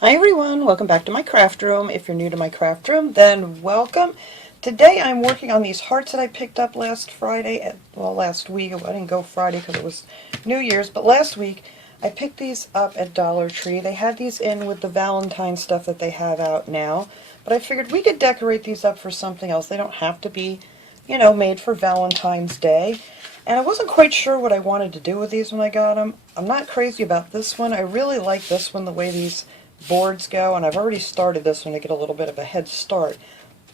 Hi everyone, welcome back to my craft room. If you're new to my craft room, then welcome. Today I'm working on these hearts that I picked up last Friday, well last week. I didn't go Friday because it was New Year's, but last week I picked these up at Dollar Tree. They had these in with the Valentine stuff that they have out now, but I figured we could decorate these up for something else. They don't have to be, made for Valentine's Day. And I wasn't quite sure what I wanted to do with these when I got them. I'm not crazy about this one. I really like this one, the way these boards go, and I've already started this one to get a little bit of a head start.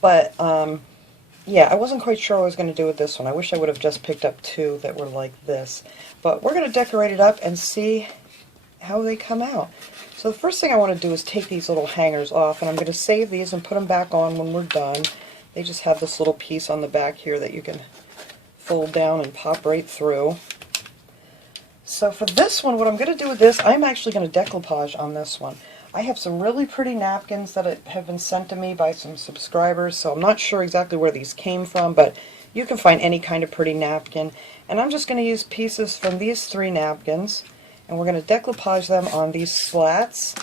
But, yeah, I wasn't quite sure what I was going to do with this one. I wish I would have just picked up two that were like this. But we're going to decorate it up and see how they come out. So the first thing I want to do is take these little hangers off, and I'm going to save these and put them back on when we're done. They just have this little piece on the back here that you can fold down and pop right through. So for this one, what I'm going to do with this, I'm actually going to decoupage on this one. I have some really pretty napkins that have been sent to me by some subscribers, so I'm not sure exactly where these came from, but you can find any kind of pretty napkin. And I'm just going to use pieces from these three napkins, and we're going to decoupage them on these slats.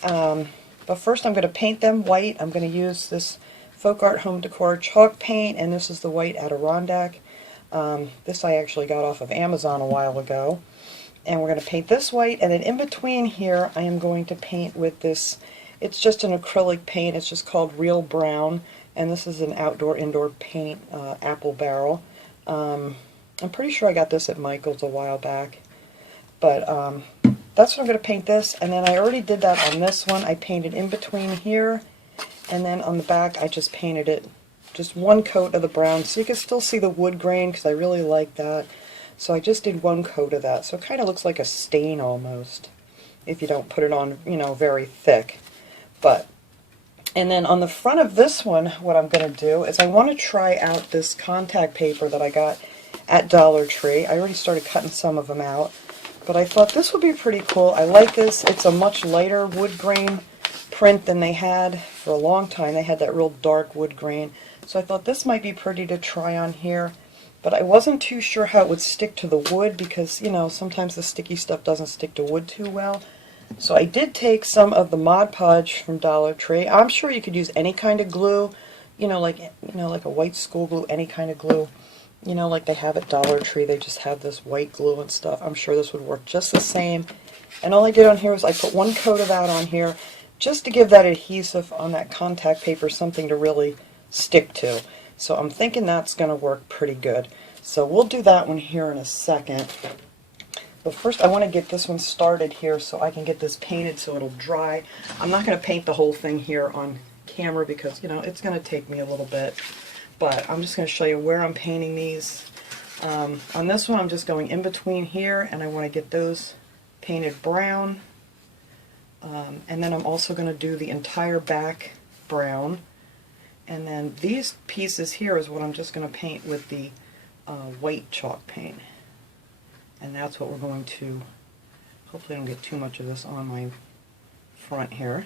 But first I'm going to paint them white. I'm going to use this Folk Art Home Decor chalk paint, and this is the white Adirondack. This I actually got off of Amazon a while ago. And we're going to paint this white, and then in between here I am going to paint with this, it's just an acrylic paint, it's just called Real Brown, and this is an outdoor-indoor paint, apple barrel. I'm pretty sure I got this at Michael's a while back, but that's what I'm going to paint this, and then I already did that on this one. I painted in between here, and then on the back I just painted it, just one coat of the brown, so you can still see the wood grain, because I really like that. So I just did one coat of that, so it kind of looks like a stain almost, if you don't put it on, very thick. And then on the front of this one, what I'm going to do is I want to try out this contact paper that I got at Dollar Tree. I already started cutting some of them out, but I thought this would be pretty cool. I like this. It's a much lighter wood grain print than they had for a long time. They had that real dark wood grain, so I thought this might be pretty to try on here. But I wasn't too sure how it would stick to the wood because, sometimes the sticky stuff doesn't stick to wood too well. So I did take some of the Mod Podge from Dollar Tree. I'm sure you could use any kind of glue, like a white school glue, any kind of glue, like they have at Dollar Tree. They just have this white glue and stuff. I'm sure this would work just the same. And all I did on here was I put one coat of that on here just to give that adhesive on that contact paper something to really stick to. So I'm thinking that's going to work pretty good. So we'll do that one here in a second. But first I want to get this one started here so I can get this painted so it'll dry. I'm not going to paint the whole thing here on camera because, it's going to take me a little bit. But I'm just going to show you where I'm painting these. On this one I'm just going in between here, and I want to get those painted brown. And then I'm also going to do the entire back brown. And then these pieces here is what I'm just going to paint with the white chalk paint. And that's what we're going to, hopefully I don't get too much of this on my front here.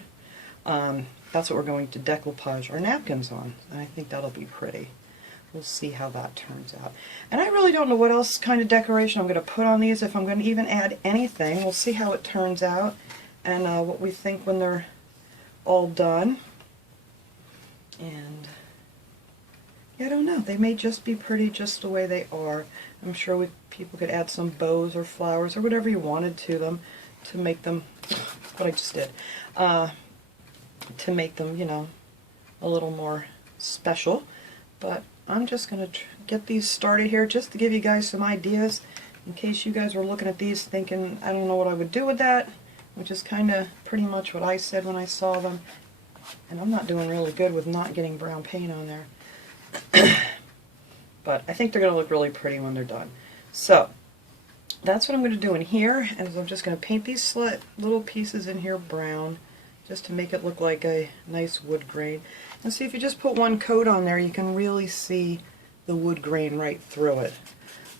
That's what we're going to decoupage our napkins on. And I think that'll be pretty. We'll see how that turns out. And I really don't know what else kind of decoration I'm going to put on these, if I'm going to even add anything. We'll see how it turns out and what we think when they're all done. And yeah, I don't know. They may just be pretty just the way they are. I'm sure people could add some bows or flowers or whatever you wanted to them to make them, what I just did, to make them, a little more special. But I'm just going to get these started here just to give you guys some ideas in case you guys were looking at these thinking, I don't know what I would do with that, which is kind of pretty much what I said when I saw them. And I'm not doing really good with not getting brown paint on there. But I think they're going to look really pretty when they're done. So that's what I'm going to do in here, and I'm just going to paint these little pieces in here brown just to make it look like a nice wood grain. And see, if you just put one coat on there, you can really see the wood grain right through it.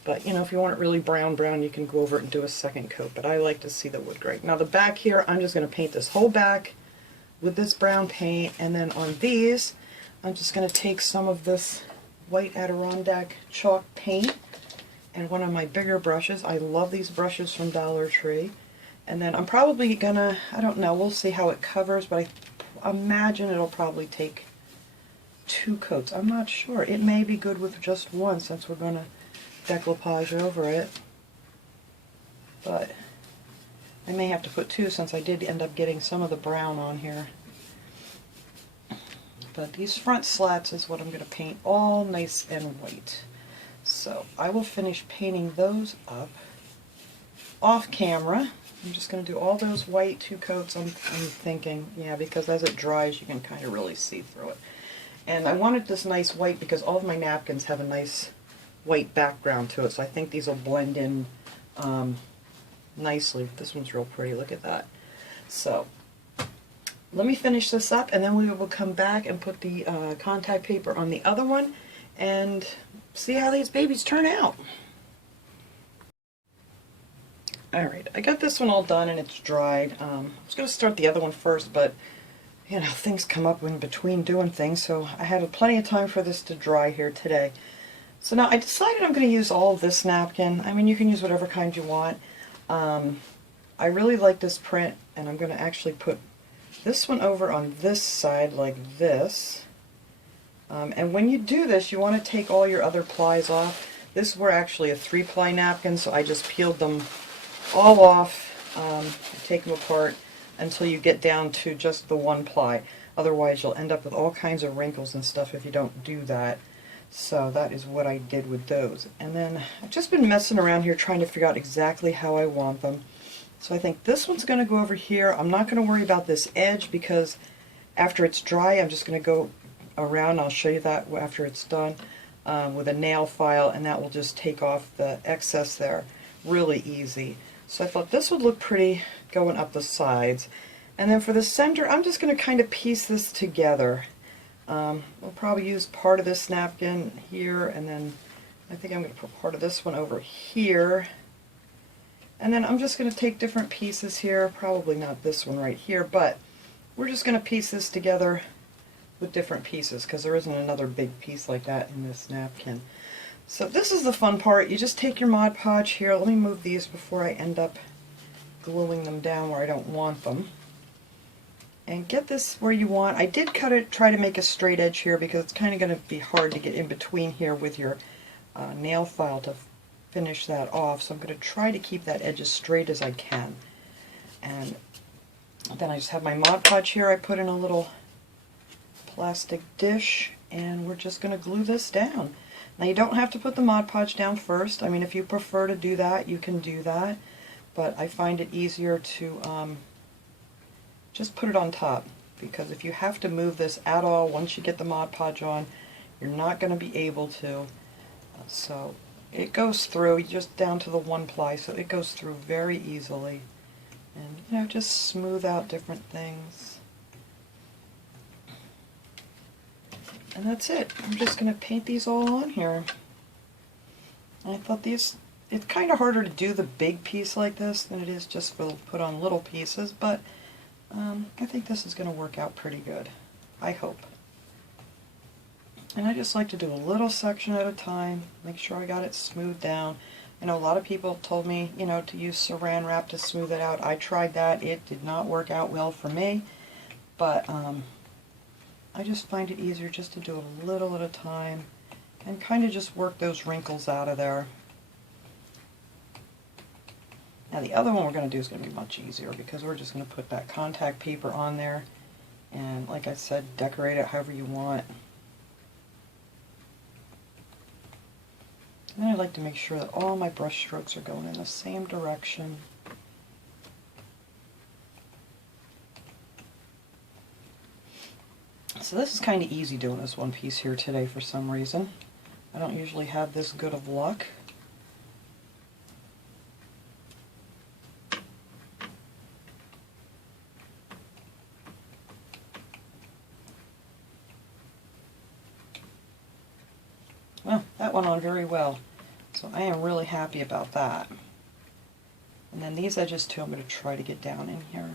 But if you want it really brown, you can go over it and do a second coat. But I like to see the wood grain. Now the back here, I'm just going to paint this whole back with this brown paint, and then on these I'm just going to take some of this white Adirondack chalk paint and one of my bigger brushes. I love these brushes from Dollar Tree, And then I'm probably gonna, I don't know, we'll see how it covers, but I imagine it'll probably take 2 coats. I'm not sure. It may be good with just one since we're gonna decoupage over it. But I may have to put 2 since I did end up getting some of the brown on here. But these front slats is what I'm going to paint all nice and white. So I will finish painting those up off camera. I'm just going to do all those white 2 coats, I'm thinking, yeah, because as it dries you can kind of really see through it. And I wanted this nice white because all of my napkins have a nice white background to it, so I think these will blend in nicely. This one's real pretty, look at that. So let me finish this up and then we will come back and put the contact paper on the other one and see how these babies turn out. Alright, I got this one all done and it's dried. I was going to start the other one first, but you know, things come up in between doing things, so I had plenty of time for this to dry here today. So now I decided I'm going to use all of this napkin. I mean, you can use whatever kind you want. I really like this print, and I'm going to actually put this one over on this side like this. And when you do this, you want to take all your other plies off. This were actually a 3-ply napkin, so I just peeled them all off, take them apart until you get down to just the 1-ply. Otherwise you'll end up with all kinds of wrinkles and stuff if you don't do that. So that is what I did with those. And then I've just been messing around here trying to figure out exactly how I want them. So I think this one's going to go over here. I'm not going to worry about this edge because after it's dry I'm just going to go around. I'll show you that after it's done with a nail file, and that will just take off the excess there really easy. So I thought this would look pretty going up the sides. And then for the center, I'm just going to kind of piece this together. We'll probably use part of this napkin here, and then I think I'm going to put part of this one over here. And then I'm just going to take different pieces here, probably not this one right here, but we're just going to piece this together with different pieces because there isn't another big piece like that in this napkin. So this is the fun part. You just take your Mod Podge here. Let me move these before I end up gluing them down where I don't want them. And get this where you want. I did cut it, try to make a straight edge here because it's kind of going to be hard to get in between here with your nail file to finish that off. So I'm going to try to keep that edge as straight as I can. And then I just have my Mod Podge here. I put in a little plastic dish and we're just going to glue this down. Now you don't have to put the Mod Podge down first. I mean, if you prefer to do that, you can do that. But I find it easier to just put it on top, because if you have to move this at all once you get the Mod Podge on, you're not going to be able to. So it goes through just down to the 1-ply, so it goes through very easily. And you know, just smooth out different things. And that's it. I'm just going to paint these all on here. And I thought these, it's kind of harder to do the big piece like this than it is just to put on little pieces, but I think this is going to work out pretty good. I hope. And I just like to do a little section at a time, make sure I got it smoothed down. I know a lot of people told me, you know, to use saran wrap to smooth it out. I tried that. It did not work out well for me, but I just find it easier just to do a little at a time and kind of just work those wrinkles out of there. Now the other one we're going to do is going to be much easier because we're just going to put that contact paper on there and, like I said, decorate it however you want. And then I like to make sure that all my brush strokes are going in the same direction. So this is kind of easy doing this one piece here today for some reason. I don't usually have this good of luck. Well, that went on very well. So I am really happy about that. And then these edges too, I'm going to try to get down in here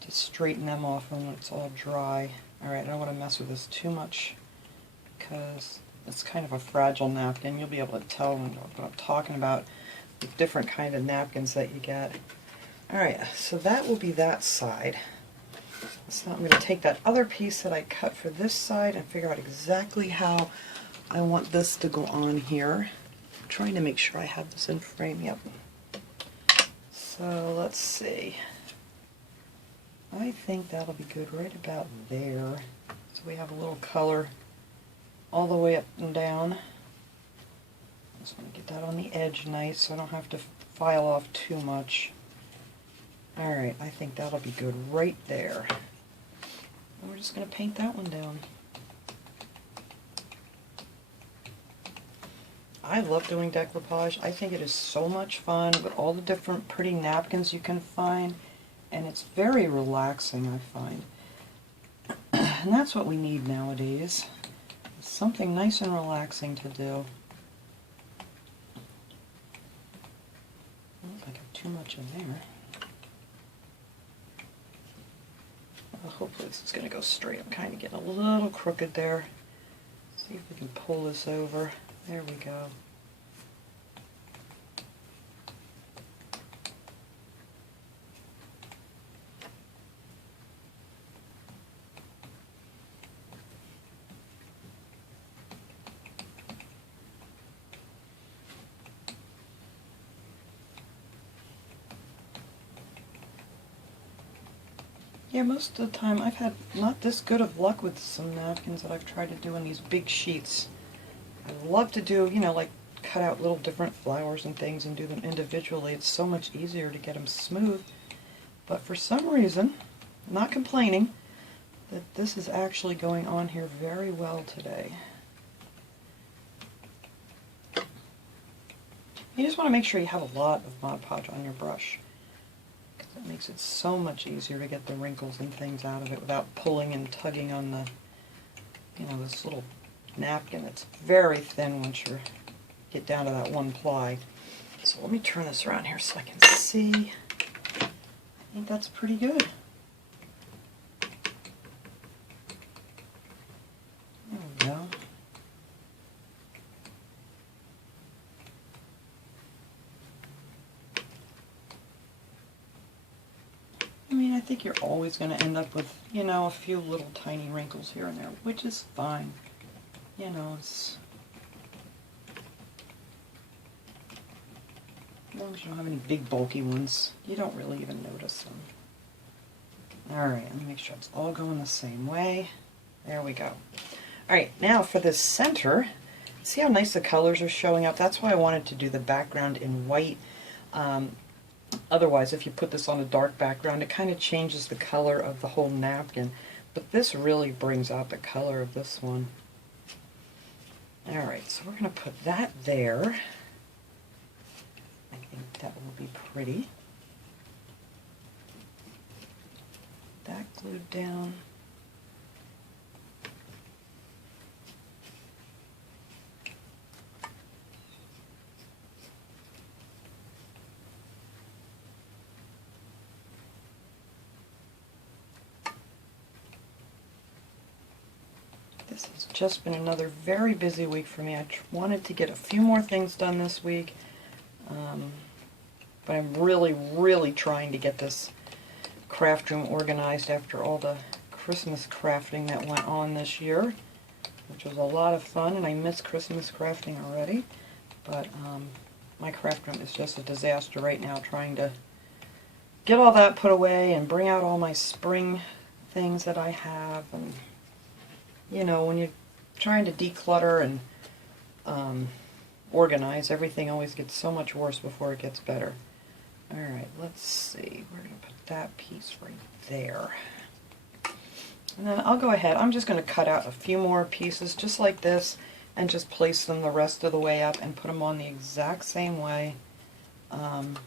to straighten them off when it's all dry. Alright, I don't want to mess with this too much because it's kind of a fragile napkin. You'll be able to tell what I'm talking about different kind of napkins that you get. Alright, so that will be that side. So I'm going to take that other piece that I cut for this side and figure out exactly how I want this to go on here. I'm trying to make sure I have this in frame. Yep. So let's see. I think that'll be good right about there. So we have a little color all the way up and down. Just want to get that on the edge nice so I don't have to file off too much. Alright, I think that'll be good right there. And we're just going to paint that one down. I love doing decoupage. I think it is so much fun with all the different pretty napkins you can find, and it's very relaxing, I find. And that's what we need nowadays. Something nice and relaxing to do. I think I have too much in there. Well, hopefully this is going to go straight. I'm kind of getting a little crooked there. See if we can pull this over. There we go. Yeah, most of the time I've had not this good of luck with some napkins that I've tried to do in these big sheets. I love to do, you know, like cut out little different flowers and things and do them individually. It's so much easier to get them smooth. But for some reason, I'm not complaining, that this is actually going on here very well today. You just want to make sure you have a lot of Mod Podge on your brush. It makes it so much easier to get the wrinkles and things out of it without pulling and tugging on the, you know, this little napkin. It's very thin once you get down to that one ply. So let me turn this around here so I can see. I think that's pretty good. There we go. I mean, I think you're always going to end up with, you know, a few little tiny wrinkles here and there, which is fine. You know, it's... as long as you don't have any big bulky ones, you don't really even notice them. Alright, let me make sure it's all going the same way. There we go. Alright, now for the center, see how nice the colors are showing up? That's why I wanted to do the background in white. Otherwise, if you put this on a dark background, it kind of changes the color of the whole napkin. But this really brings out the color of this one. Alright, so we're going to put that there. I think that will be pretty. That glued down. This has just been another very busy week for me. I wanted to get a few more things done this week, but I'm really trying to get this craft room organized after all the Christmas crafting that went on this year, which was a lot of fun, and I miss Christmas crafting already. But my craft room is just a disaster right now, trying to get all that put away and bring out all my spring things that I have. And you know, when you're trying to declutter and organize, everything always gets so much worse before it gets better. Alright, let's see. We're going to put that piece right there. And then I'll go ahead. I'm just going to cut out a few more pieces just like this and just place them the rest of the way up and put them on the exact same way. But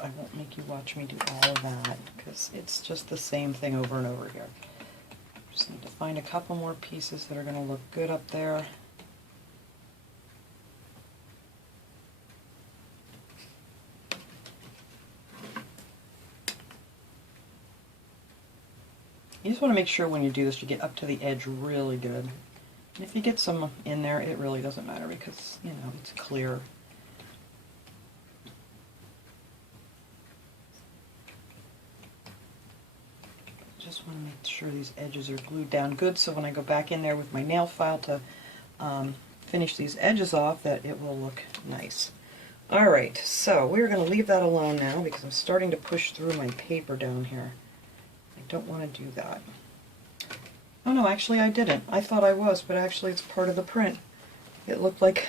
I won't make you watch me do all of that because it's just the same thing over and over here. Just need to find a couple more pieces that are going to look good up there. You just want to make sure when you do this you get up to the edge really good. And if you get some in there, it really doesn't matter because, you know, it's clear. just want to make sure these edges are glued down good so when I go back in there with my nail file to finish these edges off that it will look nice. Alright, so we're going to leave that alone now because I'm starting to push through my paper down here. I don't want to do that. Oh no, actually I didn't. I thought I was, but actually it's part of the print. It looked like,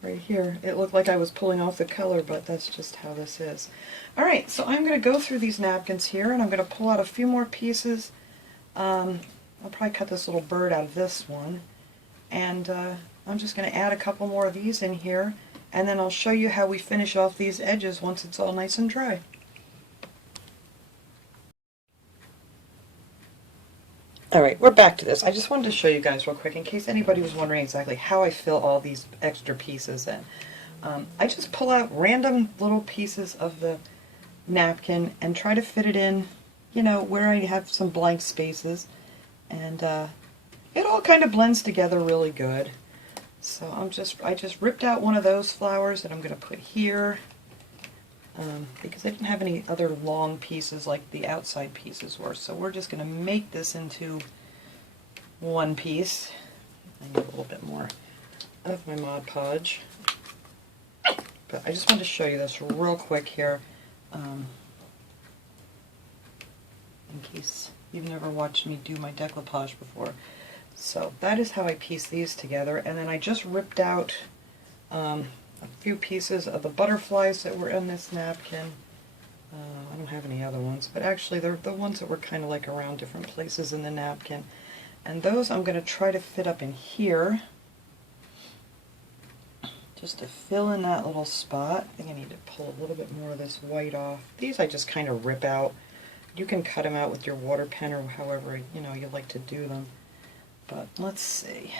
right here, it looked like I was pulling off the color, but that's just how this is. Alright, so I'm going to go through these napkins here, and I'm going to pull out a few more pieces. I'll probably cut this little bird out of this one, and I'm just going to add a couple more of these in here, and then I'll show you how we finish off these edges once it's all nice and dry. Alright, we're back to this. I just wanted to show you guys real quick in case anybody was wondering exactly how I fill all these extra pieces in. I just pull out random little pieces of the napkin and try to fit it in, you know, where I have some blank spaces, and it all kind of blends together really good. So I just ripped out one of those flowers that I'm going to put here because I didn't have any other long pieces like the outside pieces were. So we're just going to make this into one piece. I need a little bit more of my Mod Podge. But I just wanted to show you this real quick here in case you've never watched me do my decoupage before. So that is how I piece these together, and then I just ripped out a few pieces of the butterflies that were in this napkin. I don't have any other ones, but actually they're the ones that were kind of like around different places in the napkin. And those I'm going to try to fit up in here, just to fill in that little spot. I think I need to pull a little bit more of this white off. These I just kind of rip out. You can cut them out with your water pen or however you know you like to do them. But let's see.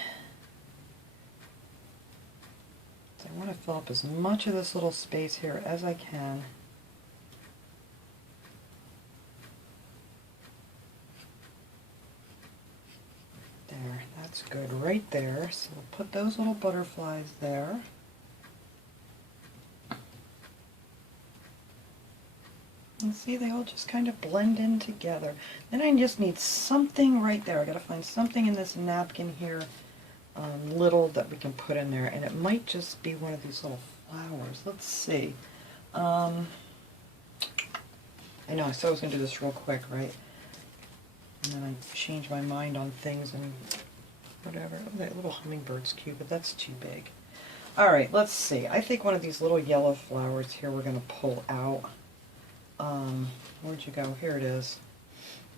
So I want to fill up as much of this little space here as I can. There, that's good right there. So we'll put those little butterflies there. And see, they all just kind of blend in together. Then I just need something right there. I gotta find something in this napkin here, little that we can put in there, and it might just be one of these little flowers. Let's see. I know I said I was gonna do this real quick, right? And then I changed my mind on things and whatever. Oh, that little hummingbird's cute, but that's too big. All right, let's see. I think one of these little yellow flowers here we're gonna pull out. Where'd you go? Here it is.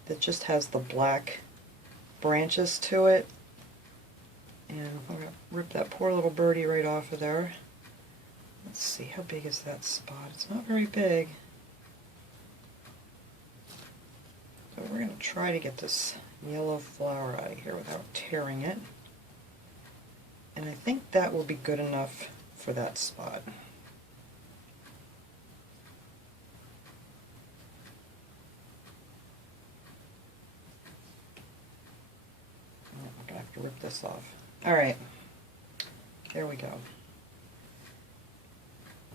That just has the black branches to it. And I'm going to rip that poor little birdie right off of there. Let's see, how big is that spot? It's not very big. So we're going to try to get this yellow flower out of here without tearing it. And I think that will be good enough for that spot. To rip this off. Alright, there we go.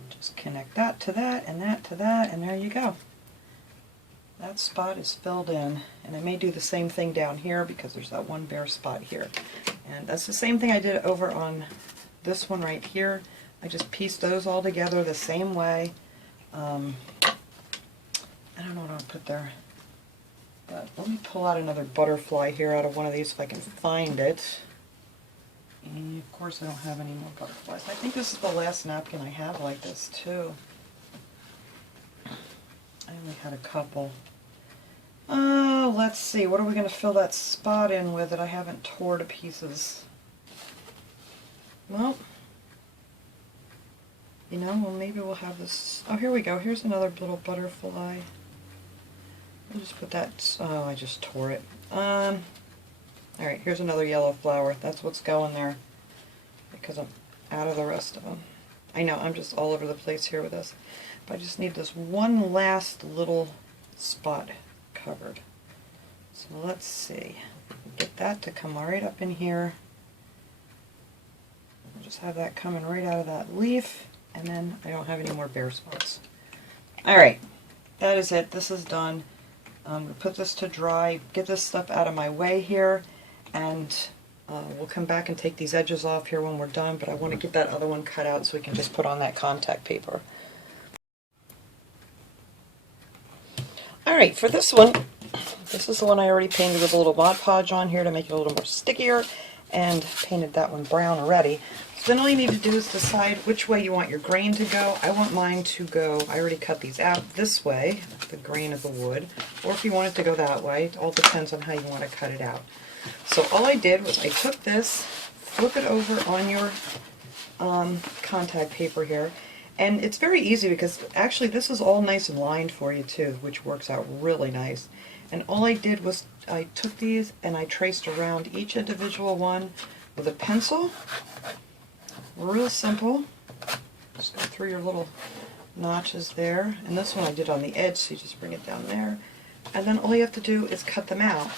Just connect that to that, and that to that, and there you go. That spot is filled in, and I may do the same thing down here because there's that one bare spot here. And that's the same thing I did over on this one right here. I just pieced those all together the same way. I don't know what I'll put there. But let me pull out another butterfly here out of one of these if I can find it. And of course I don't have any more butterflies. I think this is the last napkin I have like this too. I only had a couple. Let's see, what are we going to fill that spot in with that I haven't tore to pieces? Well, you know, well maybe we'll have this. Oh, here we go. Here's another little butterfly. I'll just put that, oh, I just tore it. Alright, here's another yellow flower. That's what's going there because I'm out of the rest of them. I know, I'm just all over the place here with this. But I just need this one last little spot covered. So let's see. Get that to come right up in here. I'll just have that coming right out of that leaf, and then I don't have any more bare spots. Alright, that is it. This is done. I'm going to put this to dry, get this stuff out of my way here, and we'll come back and take these edges off here when we're done, but I want to get that other one cut out so we can just put on that contact paper. Alright, for this one, this is the one I already painted with a little Mod Podge on here to make it a little more stickier, and painted that one brown already. So then all you need to do is decide which way you want your grain to go. I want mine to go, I already cut these out this way, the grain of the wood, or if you want it to go that way, it all depends on how you want to cut it out. So all I did was I took this, flip it over on your contact paper here, and it's very easy because actually this is all nice and lined for you too, which works out really nice. And all I did was I took these and I traced around each individual one with a pencil. Real simple. Just go through your little notches there. And this one I did on the edge, so you just bring it down there. And then all you have to do is cut them out.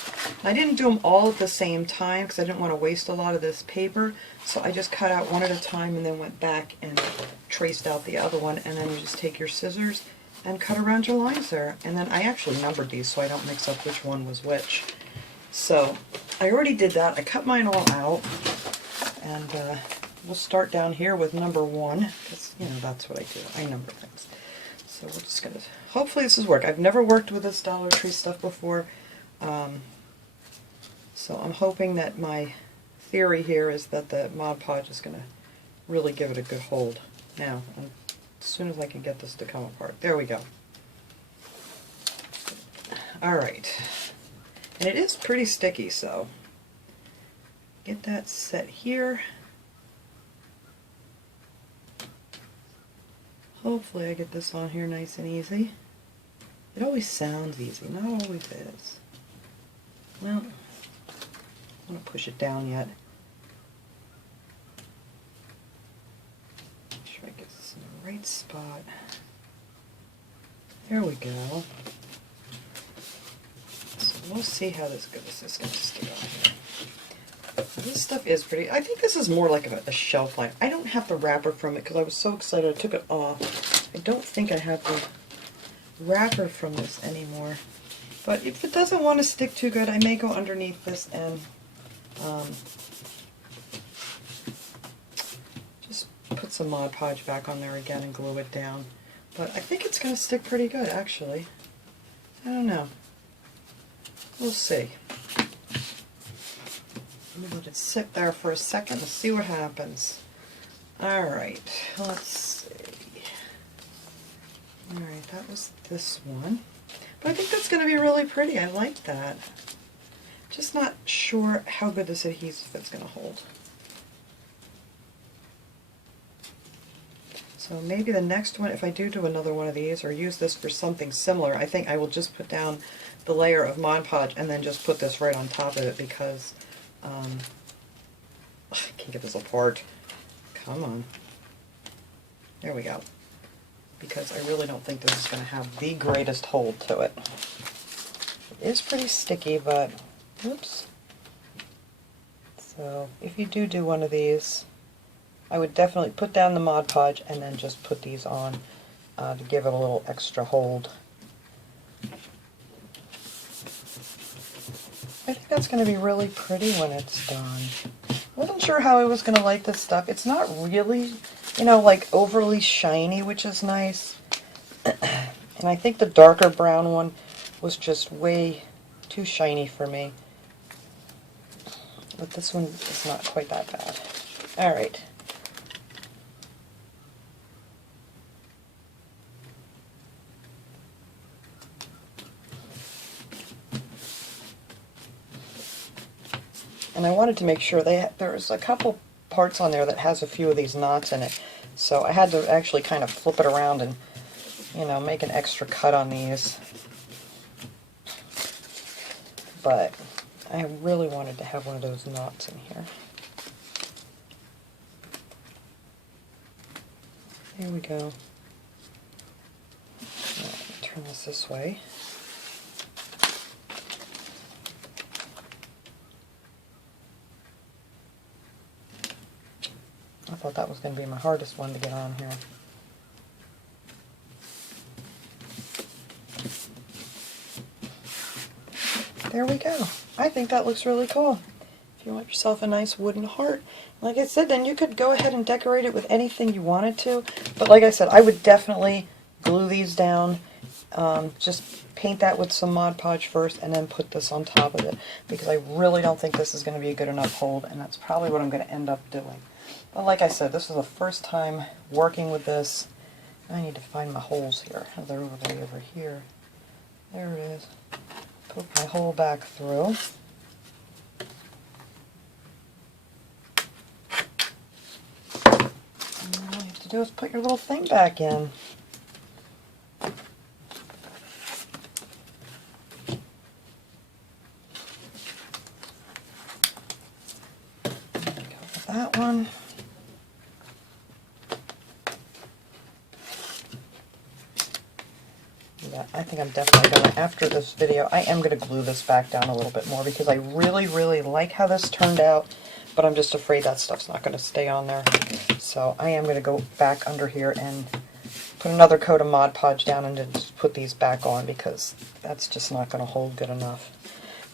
I didn't do them all at the same time because I didn't want to waste a lot of this paper, so I just cut out one at a time and then went back and traced out the other one, and then you just take your scissors and cut around your lines there. And then I actually numbered these so I don't mix up which one was which. So I already did that. I cut mine all out, and we'll start down here with number 1 because, you know, that's what I do. I number things. So we're just going to, hopefully this will work. I've never worked with this Dollar Tree stuff before, so I'm hoping that my theory here is that the Mod Podge is going to really give it a good hold. Now, as soon as I can get this to come apart. There we go. Alright. And it is pretty sticky, so get that set here. Hopefully I get this on here nice and easy. It always sounds easy, not always is. Well, I don't want to push it down yet. Make sure I get this in the right spot. There we go. So we'll see how this goes. This is going to stick on here. This stuff is pretty. I think this is more like a shelf life. I don't have the wrapper from it because I was so excited I took it off. I don't think I have the wrapper from this anymore. But if it doesn't want to stick too good, I may go underneath this and just put some Mod Podge back on there again and glue it down. But I think it's going to stick pretty good, actually. I don't know. We'll see. Let me let it sit there for a second and see what happens. Alright, let's see. Alright, that was this one. But I think that's going to be really pretty. I like that. Just not sure how good this adhesive is going to hold. So maybe the next one, if I do another one of these or use this for something similar, I think I will just put down the layer of Mod Podge and then just put this right on top of it because I can't get this apart. Come on. There we go. Because I really don't think this is going to have the greatest hold to it. It is pretty sticky, but oops. So if you do one of these, I would definitely put down the Mod Podge and then just put these on to give it a little extra hold. I think that's going to be really pretty when it's done. I wasn't sure how I was going to like this stuff. It's not really, you know, like overly shiny, which is nice. And I think the darker brown one was just way too shiny for me. But this one is not quite that bad. Alright. And I wanted to make sure there's a couple parts on there that has a few of these knots in it. So I had to actually kind of flip it around and, you know, make an extra cut on these. But I really wanted to have one of those knots in here. There we go. Now, turn this way. I thought that was going to be my hardest one to get on here. there we go. I think that looks really cool. If you want yourself a nice wooden heart, like I said, then you could go ahead and decorate it with anything you wanted to. But like I said, I would definitely glue these down. Just paint that with some Mod Podge first and then put this on top of it, because I really don't think this is going to be a good enough hold, and that's probably what I'm going to end up doing. But like I said, this is the first time working with this. I need to find my holes here. Oh, they're over here. There it is. Poke my hole back through. And all you have to do is put your little thing back in. That one. Yeah, I think I'm definitely going to, after this video, I am going to glue this back down a little bit more, because I really, really like how this turned out, but I'm just afraid that stuff's not going to stay on there. So I am going to go back under here and put another coat of Mod Podge down and just put these back on, because that's just not going to hold good enough.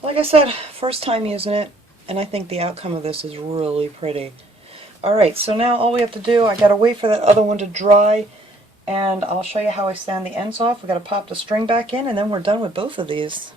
Like I said, first time using it, and I think the outcome of this is really pretty. Alright, so now all we have to do, I gotta wait for that other one to dry, and I'll show you how I sand the ends off. We gotta pop the string back in, and then we're done with both of these.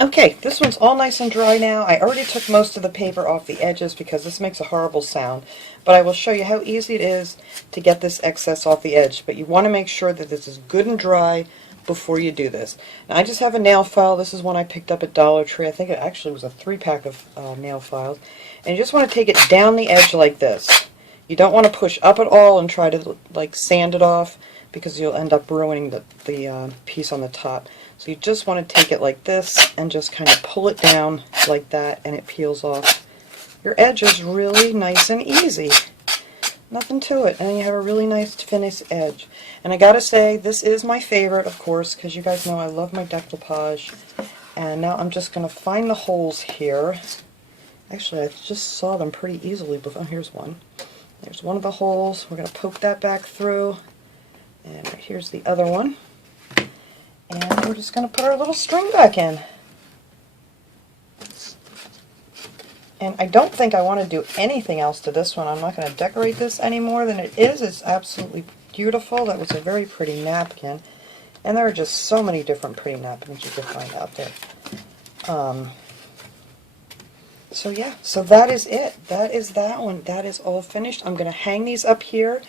Okay, this one's all nice and dry now. I already took most of the paper off the edges because this makes a horrible sound, but I will show you how easy it is to get this excess off the edge. But you want to make sure that this is good and dry before you do this. Now, I just have a nail file. This is one I picked up at Dollar Tree. I think it actually was a 3-pack of nail files. And you just want to take it down the edge like this. You don't want to push up at all and try to like sand it off, because you'll end up ruining the piece on the top. So you just want to take it like this and just kind of pull it down like that, and it peels off. Your edge is really nice and easy. Nothing to it, and you have a really nice finished edge. And I gotta say, this is my favorite, of course, because you guys know I love my decoupage. And now I'm just going to find the holes here. Actually, I just saw them pretty easily before. Oh, here's one. There's one of the holes. We're going to poke that back through. And right here's the other one. And we're just going to put our little string back in. And I don't think I want to do anything else to this one. I'm not going to decorate this any more than it is. It's absolutely beautiful. That was a very pretty napkin. And there are just so many different pretty napkins you can find out there. So yeah, so that is it. That is that one. That is all finished. I'm going to hang these up here,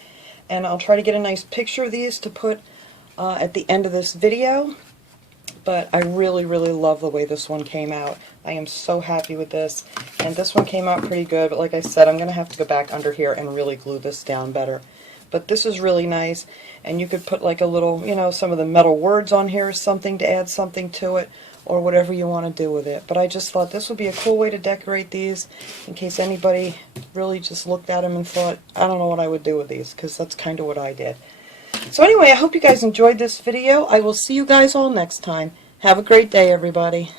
and I'll try to get a nice picture of these to put at the end of this video. But I really, really love the way this one came out. I am so happy with this. And this one came out pretty good, but like I said, I'm going to have to go back under here and really glue this down better. But this is really nice, and you could put like a little, you know, some of the metal words on here or something to add something to it, or whatever you want to do with it. But I just thought this would be a cool way to decorate these, in case anybody really just looked at them and thought, I don't know what I would do with these, because that's kind of what I did. So anyway, I hope you guys enjoyed this video. I will see you guys all next time. Have a great day, everybody.